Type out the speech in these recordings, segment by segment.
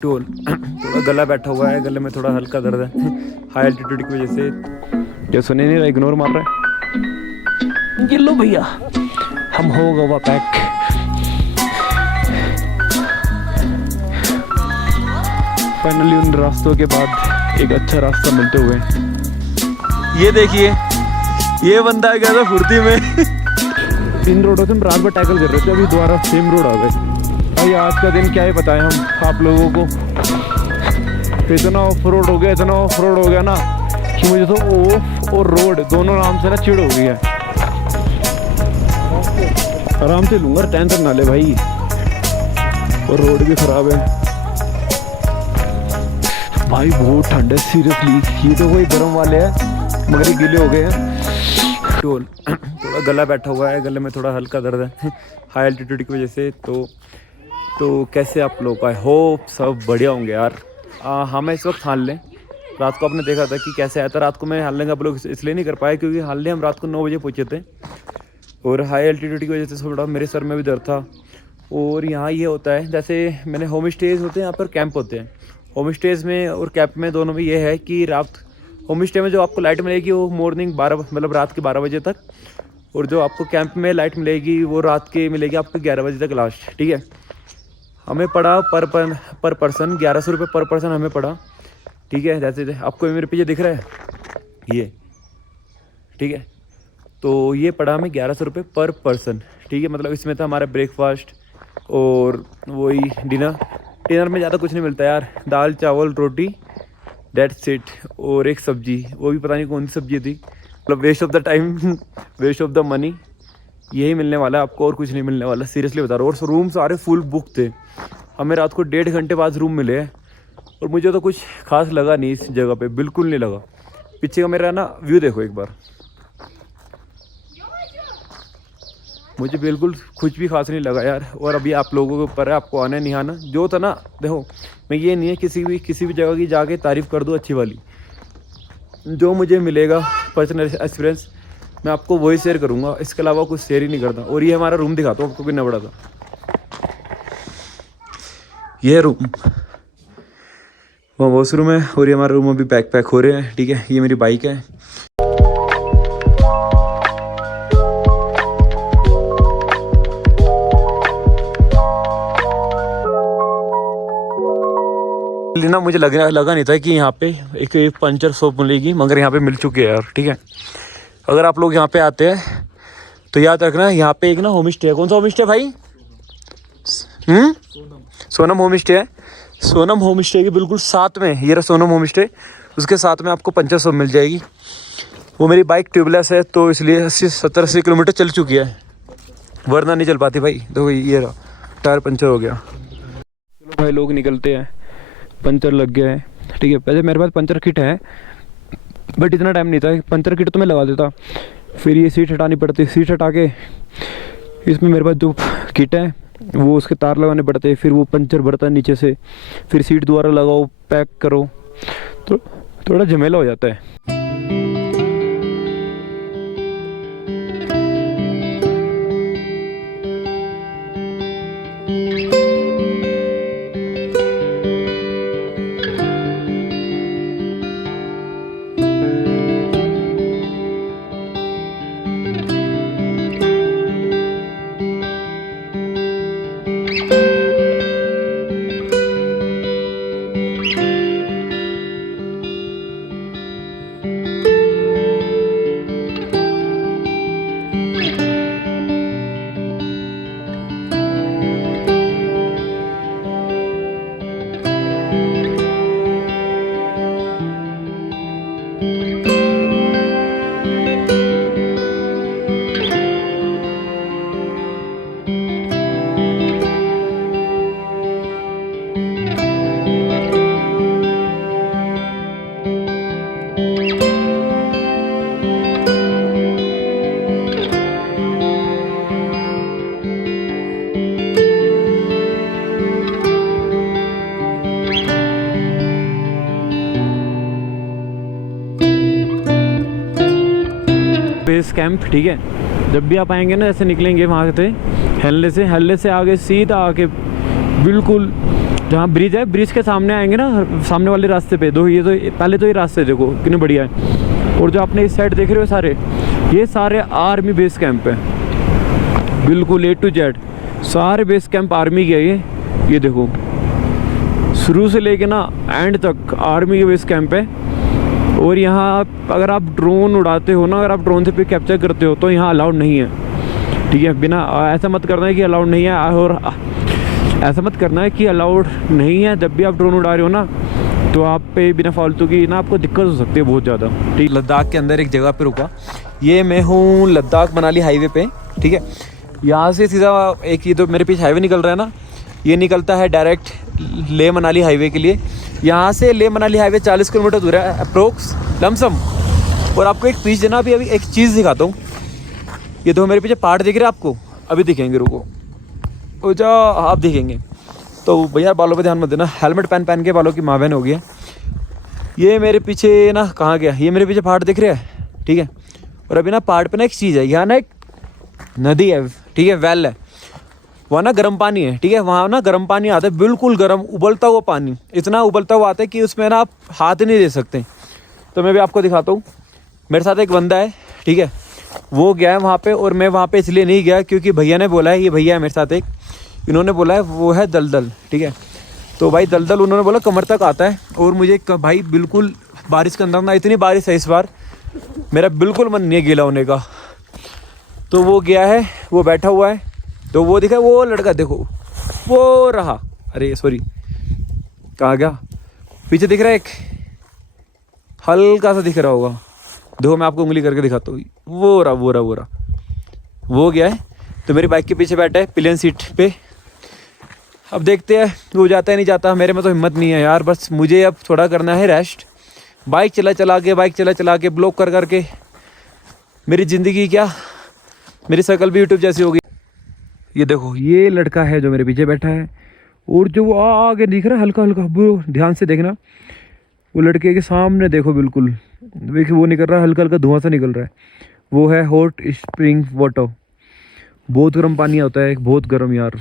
Toll थोड़ा गला बैठा हुआ है, गले में थोड़ा हल्का दर्द है हाई एल्टीट्यूड की वजह से। जो सुने नहीं रहा, इग्नोर मार रहा है। ये लो भैया, हम हो गोवा पैक। फाइनली उन रास्तों के बाद एक अच्छा रास्ता मिलते हुए, ये देखिए ये बंदा गया था फुर्ती में इन रोडों से हम रात भर टैकल कर रहे थे, अभी दोबारा सेम रोड आ गए। भाई आज का दिन क्या ही बताएं हम आप लोगों को, इतना ऑफ रोड हो गया, इतना ऑफ रोड हो गया ना कि मुझे तो ऑफ और रोड दोनों नाम से ना चिढ़ हो गई है। आराम से लूंगा, टेंशन ना ले भाई, और रोड भी खराब है भाई, बहुत ठंड है सीरियसली। ये तो कोई गर्म वाले हैं मगर ये गीले हो गए हैं। टोल थोड़ा गला बैठा हुआ है, गले में थोड़ा हल्का दर्द है हाई एल्टीट्यूड की वजह से। तो कैसे आप लोग, आई होप सब बढ़िया होंगे यार। हाँ मैं इस वक्त हाल लें, रात को आपने देखा था कि कैसे आया था। रात को मैं हाल लेंगे आप लोग इसलिए नहीं कर पाए क्योंकि हाल लें हम रात को 9 बजे पहुँचे थे, और हाई एल्टीट्यूड की वजह से थोड़ा मेरे सर में भी दर्द था। और यहाँ ये होता है, जैसे मैंने होम स्टेज होते हैं, यहाँ पर कैंप होते हैं। होम स्टेज में और कैंप में दोनों में ये है कि रात होम स्टे में जो आपको लाइट मिलेगी वो मॉर्निंग 12 मतलब रात के 12 बजे तक, और जो आपको कैंप में लाइट मिलेगी वो रात के मिलेगी आपको 11 बजे तक लास्ट। ठीक है, हमें पड़ा पर पर्सन 1100 रुपये पर पर्सन हमें पड़ा। ठीक है, जैसे आपको मेरे पीछे दिख रहा है ये, ठीक है, तो ये पड़ा हमें 1100 रुपये पर पर्सन। ठीक है, मतलब इसमें था हमारा ब्रेकफास्ट और वही डिनर में ज़्यादा कुछ नहीं मिलता यार, दाल चावल रोटी डेट्स इट, और एक सब्जी, वो भी पता नहीं कौन सी सब्जी थी, मतलब waste of the time waste of the money, यही मिलने वाला है आपको और कुछ नहीं मिलने वाला, सीरियसली बता रहा हूँ। और रूम सारे फुल बुक थे, हमें रात को 1.5 घंटे बाद रूम मिले हैं, और मुझे तो कुछ खास लगा नहीं इस जगह पे, बिल्कुल नहीं लगा। पीछे का मेरा ना व्यू देखो एक बार, मुझे बिल्कुल कुछ भी खास नहीं लगा यार। और अभी आप लोगों के ऊपर है, आपको आना नहीं आना। जो था ना, देखो मैं ये नहीं है किसी भी जगह की जाके तारीफ़ कर दूँ अच्छी वाली, जो मुझे मिलेगा पर्सनल एक्सपीरियंस मैं आपको वही शेयर करूँगा, इसके अलावा कुछ शेयर ही नहीं करता। और ये हमारा रूम दिखाता हूँ आपको कितना बड़ा था, ये रूम वहाँ वॉशरूम है, और ये हमारा रूम अभी पैक हो रहे हैं। ठीक है, ये मेरी बाइक है। ना मुझे लगा नहीं था कि यहाँ पे एक पंचर शॉप मिलेगी, मगर यहाँ पे मिल चुकी है यार। ठीक है, अगर आप लोग यहाँ पे आते हैं तो याद रखना, यहाँ पे एक ना होम स्टे है। कौन सा होम स्टे भाई? सोनम होम स्टे है। सोनम होम स्टे के बिल्कुल साथ में ये रहा सोनम होम स्टे, उसके साथ में आपको पंचर शॉप मिल जाएगी। वो मेरी बाइक ट्यूबलेस है तो इसलिए 70-80 किलोमीटर चल चुकी है, वरना नहीं चल पाती भाई। तो ये रहा, टायर पंचर हो गया। चलो भाई लोग निकलते हैं, पंचर लग गया है। ठीक है, पहले मेरे पास पंचर किट है बट इतना टाइम नहीं था, पंचर किट तो मैं लगा देता, फिर ये सीट हटानी पड़ती, सीट हटा के इसमें मेरे पास जो किट है वो उसके तार लगाने पड़ते हैं, फिर वो पंचर भरता है नीचे से, फिर सीट दोबारा लगाओ, पैक करो, तो थोड़ा झमेला हो जाता है। Base camp. ठीक है, जब भी आप आएंगे ना, ऐसे निकलेंगे वहाँ से हल्ले से आगे सीधा आके बिल्कुल जहाँ ब्रिज है, ब्रिज के सामने आएंगे ना, सामने वाले रास्ते पे दो, ये तो पहले तो ये रास्ते देखो कितने बढ़िया है। और जो आपने इस साइड देख रहे हो सारे, ये सारे आर्मी बेस कैंप है, बिल्कुल A to Z सारे बेस कैंप आर्मी के है। ये देखो शुरू से लेके ना एंड तक आर्मी के बेस कैंप है। और यहाँ अगर आप ड्रोन उड़ाते हो ना, अगर आप ड्रोन से पिक कैप्चर करते हो तो यहाँ अलाउड नहीं है, ठीक है। बिना ऐसा मत करना है कि अलाउड नहीं है, और ऐसा मत करना है कि अलाउड नहीं है। जब भी आप ड्रोन उड़ा रहे हो ना, तो आप पे बिना फालतू की ना आपको दिक्कत हो सकती है बहुत ज़्यादा, ठीक। लद्दाख के अंदर एक जगह पे रुका, ये मैं हूँ लद्दाख मनाली हाईवे पे, ठीक है। यहाँ से सीधा एक ये तो मेरे पीछे हाईवे निकल रहा है ना, ये निकलता है डायरेक्ट लेह मनाली हाईवे के लिए। यहाँ से लेह मनाली हाईवे 40 किलोमीटर दूर है अप्रोक्स लमसम। और आपको एक पीस देना, अभी एक चीज़ दिखाता हूँ। ये दो मेरे पीछे पहाड़ दिख रहे हैं आपको, अभी दिखेंगे, रुको ओ जा, आप दिखेंगे। तो भैया बालों पे ध्यान मत देना, हेलमेट पहन के बालों की माँ बहन हो गई है। ये मेरे पीछे ना कहाँ गया, ये मेरे पीछे पहाड़ दिख रहे हैं, ठीक है। और अभी ना पहाड़ पे ना एक चीज़ है, यहाँ ना एक नदी है, ठीक है, वेल है, वहाँ ना गर्म पानी है, ठीक है। वहाँ ना गर्म पानी आता है, बिल्कुल गर्म उबलता हुआ पानी, इतना उबलता हुआ आता है कि उसमें ना आप हाथ नहीं दे सकते। तो मैं भी आपको दिखाता हूँ। मेरे साथ एक बंदा है, ठीक है, वो गया है वहाँ पे, और मैं वहाँ पे इसलिए नहीं गया क्योंकि भैया ने बोला है, ये भैया है मेरे साथ एक, इन्होंने बोला है वो है दलदल, ठीक है। तो भाई दलदल उन्होंने बोला कमर तक आता है, और मुझे भाई बिल्कुल बारिश के अंदर ना, इतनी बारिश है इस बार, मेरा बिल्कुल मन नहीं है गीला होने का। तो वो गया है, वो बैठा हुआ है, तो वो दिखा वो लड़का, देखो वो रहा, अरे सॉरी कहाँ गया, पीछे दिख रहा है एक, हल्का सा दिख रहा होगा, देखो मैं आपको उंगली करके दिखाता हूँ, वो रहा, वो गया है। तो मेरी बाइक के पीछे बैठा है प्लेन सीट पे। अब देखते हैं वो जाता है नहीं जाता, मेरे में तो हिम्मत नहीं है यार, बस मुझे अब थोड़ा करना है रेस्ट। बाइक चला के ब्लॉक कर करके मेरी ज़िंदगी क्या, मेरी शक्ल भी यूट्यूब जैसी होगी। ये देखो ये लड़का है जो मेरे पीछे बैठा है, और जो वो आगे दिख रहा है हल्का हल्का, वो ध्यान से देखना, वो लड़के के सामने देखो, बिल्कुल देखिए वो निकल रहा है, हल्का हल्का धुआं सा निकल रहा है, वो है हॉट स्प्रिंग वाटर। बहुत गर्म पानी आता है, बहुत गर्म यार।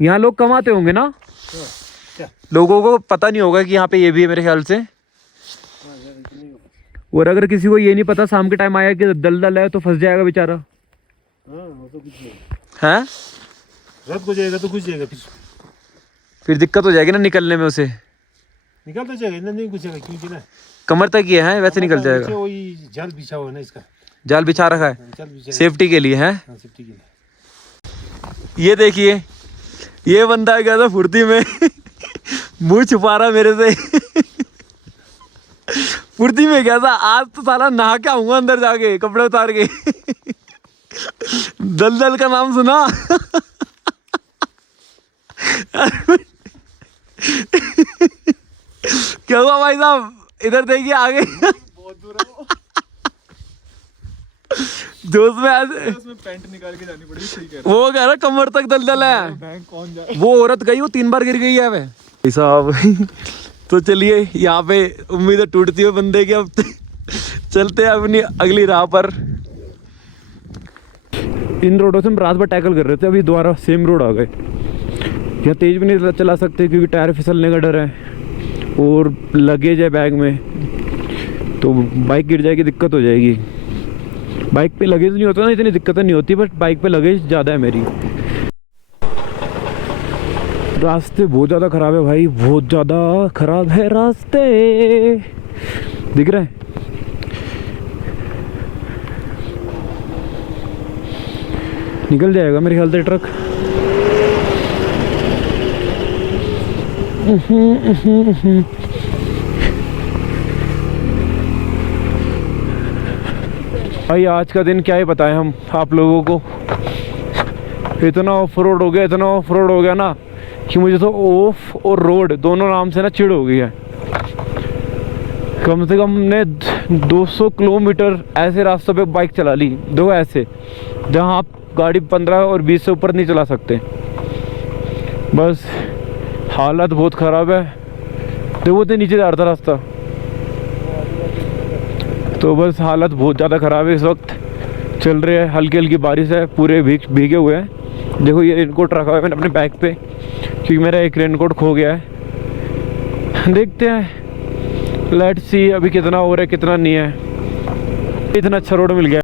यहाँ लोग कम आते होंगे ना, लोगों को पता नहीं होगा कि यहाँ पे ये भी है मेरे ख्याल से। और अगर किसी को ये नहीं पता, शाम के टाइम आया कि दलदल है, तो फंस जाएगा बेचारा। हैं रात को जाएगा तो घुस जाएगा, फिर दिक्कत हो जाएगी ना निकलने में, उसे निकल तो जाएगा, नहीं घुसेगा क्योंकि ना कमर तक ही है, वैसे निकल जाएगा। वही जाल बिछा हुआ है ना, इसका जाल बिछा रखा है सेफ्टी के लिए, है सेफ्टी के लिए। ये देखिए ये बंदा गया था फुर्ती में मुंह छुपा रहा मेरे से फुर्ती में गया था, आज तो साला नहा के आऊंगा अंदर जाके कपड़े उतार के दलदल का नाम सुना क्या हुआ भाई साहब, इधर देखिए आगे बहुत दूर है वो। दोस्त में ऐसे उसमें पैंट निकाल के जानी पड़ेगी, ठीक है। वो कह रहा कमर तक दलदल है, बैंक कौन जाए। वो औरत गई, वो 3 बार गिर गई है वे साहब तो चलिए यहाँ पे उम्मीदें टूटती हुई बंदे की, अब चलते हैं अपनी अगली राह पर। इन रोडों से हम रात भर टैकल कर रहे थे, अभी दोबारा सेम रोड आ गए। यहाँ तेज भी नहीं चला सकते क्योंकि टायर फिसलने का डर है, और लगेज है बैग में, तो बाइक गिर जाएगी, दिक्कत हो जाएगी। बाइक पे लगेज नहीं होता ना, इतनी दिक्कतें नहीं होती, बट बाइक पे लगेज ज़्यादा है मेरी। रास्ते बहुत ज़्यादा ख़राब है भाई, बहुत ज़्यादा ख़राब है रास्ते, दिख रहे हैं। निकल जाएगा मेरे ख्याल से ट्रक। भाई आज का दिन क्या ही बताएं हम आप लोगों को, इतना ऑफ रोड हो गया, इतना ऑफ रोड हो गया ना कि मुझे तो ऑफ और रोड दोनों नाम से ना चिढ़ हो गई है। कम से कम ने 200 किलोमीटर ऐसे रास्तों पे बाइक चला ली, दो ऐसे जहां आप गाड़ी 15 और 20 से ऊपर नहीं चला सकते। बस हालत बहुत ख़राब है, देखो तो नीचे जा रहा था रास्ता, तो बस हालत बहुत ज़्यादा ख़राब है। इस वक्त चल रही है, हल्की हल्की बारिश है, पूरे भीगे हुए हैं। देखो ये इनको रखा हुआ है मैंने अपने बैग पे, क्योंकि मेरा एक रेनकोट खो गया है। देखते हैं, लेट्स सी अभी कितना हो रहा है कितना नहीं है। इतना अच्छा रोड मिल गया।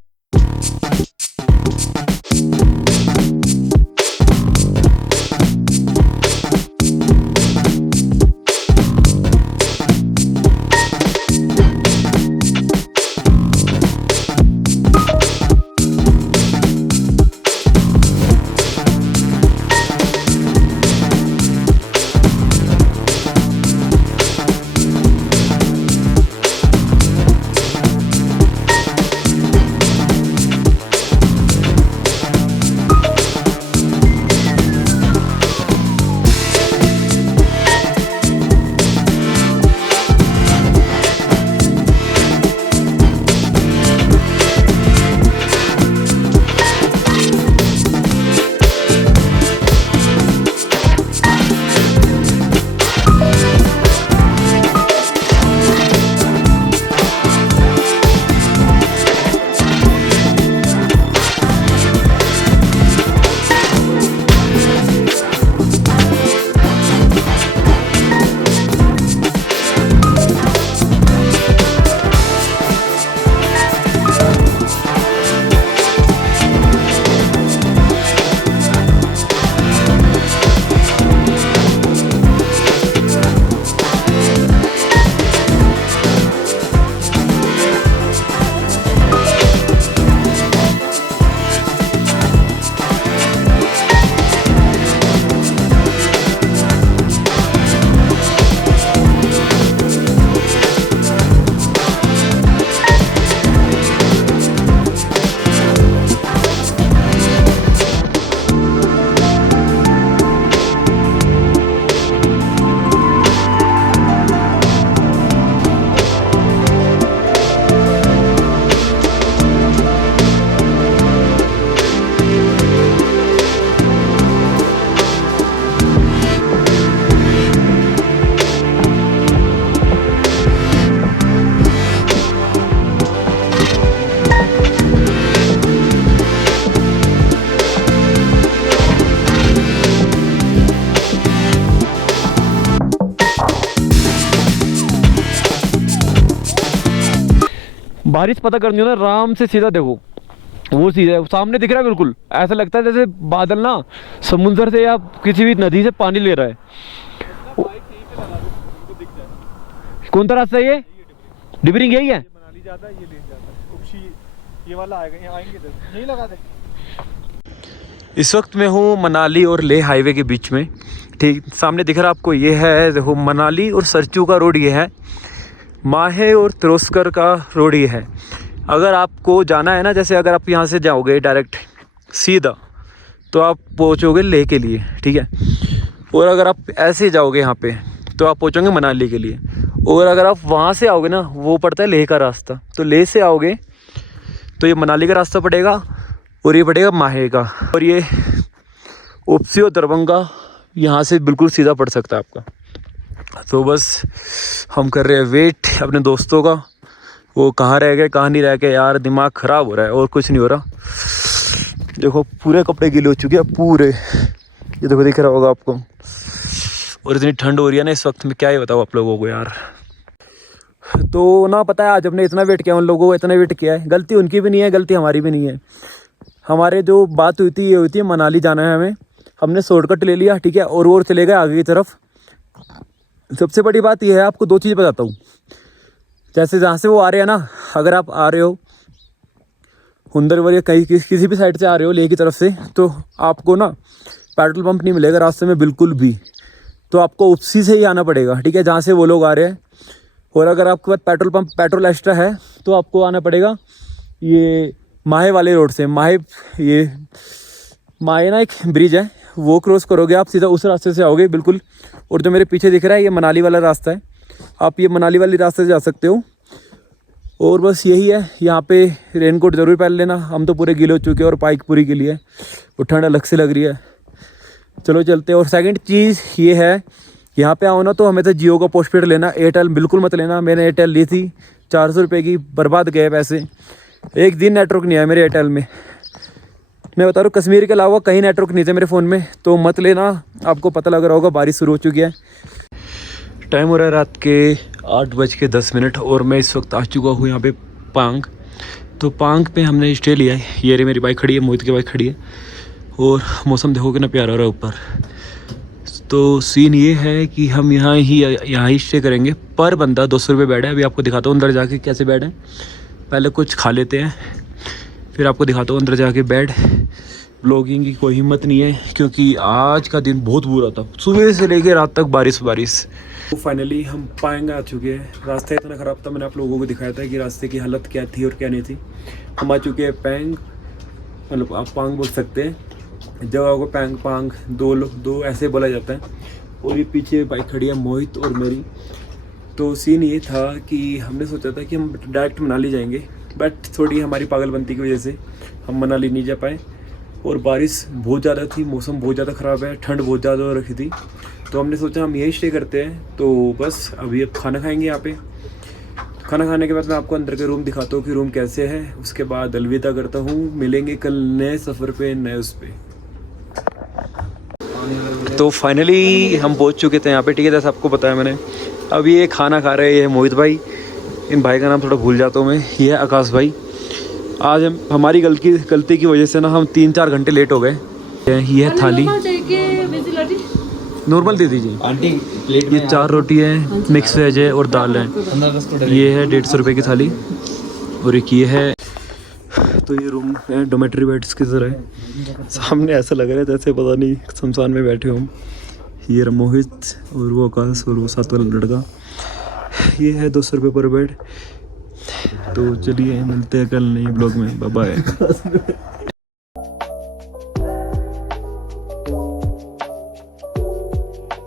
बारिश पता करनी हो ना, आराम से सीधा देखो, वो सीधा है, सामने दिख रहा है बिल्कुल। ऐसा लगता है जैसे बादल ना समुंदर से या किसी भी नदी से पानी ले रहा है। कौन सा रास्ता है ये? डिबरिंग यही है? मनाली जाता है, ये ले जाता है उपशी, ये वाला आएगा, यहाँ आएंगे तो यही लगा दे। इस वक्त मैं हूँ मनाली और लेह हाईवे के बीच में। ठीक सामने दिख रहा है आपको, ये है देखो मनाली और सरचू का रोड, ये है माहे और तिरोस्कर का रोड, ये है। अगर आपको जाना है ना, जैसे अगर आप यहाँ से जाओगे डायरेक्ट सीधा तो आप पहुँचोगे लेह के लिए, ठीक है। और अगर आप ऐसे जाओगे यहाँ पे तो आप पहुँचोगे मनाली के लिए। और अगर आप वहाँ से आओगे ना, वो पड़ता है लेह का रास्ता, तो लेह से आओगे तो ये मनाली का रास्ता पड़ेगा और ये पड़ेगा माहे का। और ये उपसी और दरभंगा यहाँ से बिल्कुल सीधा पड़ सकता है आपका। तो बस हम कर रहे हैं वेट अपने दोस्तों का, वो कहाँ रह गए कहाँ नहीं रह गए यार, दिमाग ख़राब हो रहा है और कुछ नहीं हो रहा। देखो पूरे कपड़े गीले हो चुके हैं पूरे, ये देखो दिख रहा होगा आपको। और इतनी ठंड हो रही है ना इस वक्त में, क्या ही बताऊँ आप लोगों को यार। तो ना पता है आज हमने इतना वेट किया, उन लोगों को इतना वेट किया है, गलती उनकी भी नहीं है, गलती हमारी भी नहीं है। हमारे जो बात हुई थी ये हुई थी मनाली जाना है हमें, हमने शॉर्टकट ले लिया, ठीक है, और चले गए आगे की तरफ। सबसे बड़ी बात यह है, आपको दो चीज़ बताता हूँ। जैसे जहाँ से वो आ रहे हैं ना, अगर आप आ रहे हो हुंदरवर या कहीं किसी भी साइड से आ रहे हो लेह की तरफ से, तो आपको ना पेट्रोल पंप नहीं मिलेगा रास्ते में बिल्कुल भी। तो आपको उपसी से ही आना पड़ेगा, ठीक है, जहाँ से वो लोग आ रहे हैं। और अगर आपके पास पेट्रोल एक्स्ट्रा है तो आपको आना पड़ेगा ये माहे वाले रोड से। माहे ना एक ब्रिज है, वो क्रॉस करोगे आप, सीधा उस रास्ते से आओगे बिल्कुल। और जो मेरे पीछे दिख रहा है ये मनाली वाला रास्ता है, आप ये मनाली वाले रास्ते से जा सकते हो। और बस यही है, यहाँ पे रेनकोट ज़रूर पहन लेना, हम तो पूरे गीले हो चुके हैं और बाइक पूरी गीली है और ठंड अलग से लग रही है। चलो चलते हैं। और सेकंड चीज़ ये है, यहाँ पे आओ ना तो हमें तो जियो का पोस्टपेड लेना, एयरटेल बिल्कुल मत लेना। मैंने एयरटेल ली थी 400 रुपये की, बर्बाद गए पैसे। एक दिन नेटवर्क नहीं आया मेरे एयरटेल में, मैं बता रहा हूँ कश्मीर के अलावा कहीं नेटवर्क नहीं था मेरे फ़ोन में, तो मत लेना, आपको पता लग रहा होगा बारिश शुरू हो चुकी है। टाइम हो रहा है रात के 8:10 और मैं इस वक्त आ चुका हूँ यहाँ पे पांग। तो पांग पे हमने स्टे लिया है। ये रही मेरी बाइक खड़ी है, मोहित की बाइक खड़ी है, और मौसम देखो कितना प्यारा हो रहा है ऊपर। तो सीन ये है कि हम यहाँ ही स्टे करेंगे। पर बंदा 200 रुपये बेड है। अभी आपको दिखाता हूँ अंदर जाके कैसे बेड है। पहले कुछ खा लेते हैं, फिर आपको दिखाता हूँ अंदर जाके बेड। ब्लॉगिंग की कोई हिम्मत नहीं है क्योंकि आज का दिन बहुत बुरा था, सुबह से लेकर रात तक बारिश। तो फाइनली हम पांग आ चुके हैं। रास्ता इतना ख़राब था, मैंने आप लोगों को दिखाया था कि रास्ते की हालत क्या थी और क्या नहीं थी। हम आ चुके हैं पैंग, मतलब आप पांग बोल सकते हैं, जगह को पैंग पांग दो ऐसे बोला जाता है। और ये पीछे बाइक खड़ी है मोहित और मेरी। तो सीन ये था कि हमने सोचा था कि हम डायरेक्ट मनाली जाएंगे, बट थोड़ी हमारी पागलपंती की वजह से हम मनाली नहीं जा पाए। और बारिश बहुत ज़्यादा थी, मौसम बहुत ज़्यादा ख़राब है, ठंड बहुत ज़्यादा हो रखी थी। तो हमने सोचा हम यहीं स्टे करते हैं। तो बस अभी अब खाना खाएंगे यहाँ पे। खाना खाने के बाद मैं आपको अंदर के रूम दिखाता हूँ कि रूम कैसे है। उसके बाद अलविदा करता हूँ, मिलेंगे कल नए सफ़र पे, नए उस पे। तो फाइनली हम पहुँच चुके थे यहाँ पे, ठीक है, जैसा आपको बताया मैंने। अब ये खाना खा रहे हैं, ये मोहित भाई, इन भाई का नाम थोड़ा भूल जाता हूँ मैं, ये है आकाश भाई। आज हमारी गलती की वजह से ना हम 3-4 घंटे लेट हो गए। ये है थाली, नॉर्मल दे दीजिए आंटी प्लेट में। ये 4 रोटी है, मिक्स वेज है और दाल है। ये है 150 रुपये की थाली। और एक ये है। तो ये रूम है डोमेट्री बेड्स की तरह है। सामने ऐसा लग रहा है जैसे पता नहीं शमशान में बैठे हो। ये मोहित और वो आकाश और वो साथ वाला लड़का। ये है 200 रुपये पर बेड। तो चलिए मिलते हैं कल नए ब्लॉग में, बाय बाय।